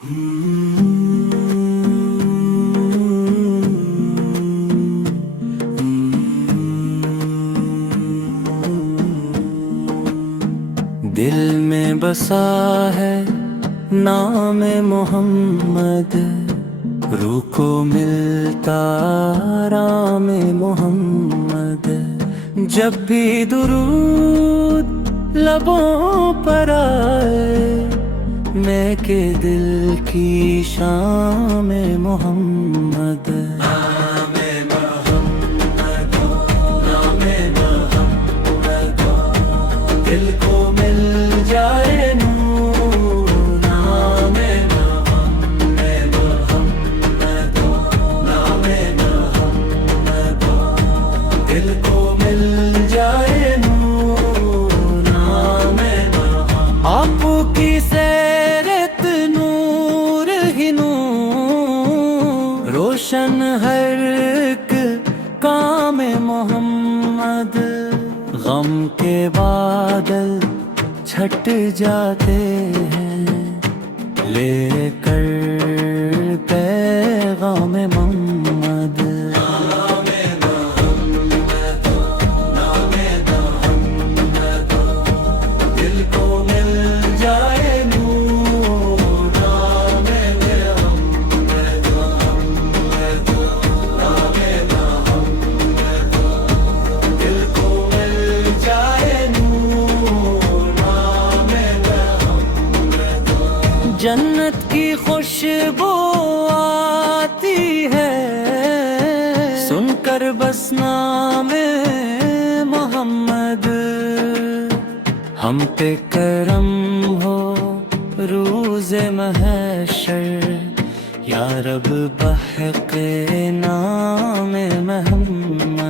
دل میں بسا ہے نام محمد، روح کو ملتا آرام محمد، جب بھی درود لبوں پر آئے میں کہ دل کی شام محمد۔ دل کو مل جائے نور نام محمد، نام محمد، دل کو مل جائے نور نام محمد۔ آپ کی سیرت نور ہی نور، روشن ہر ایک کام محمد، غم کے بادل چھٹ جاتے ہیں لے کر پیغام محمد۔ دل کو مل جائے نور نام محمد، دل کو مل جائے نور نام محمد۔ جنت کی خوشبو آتی ہے سن کر بس نام محمد، ہم پہ کرم ہو روز محشر یا رب بحق نام محمد۔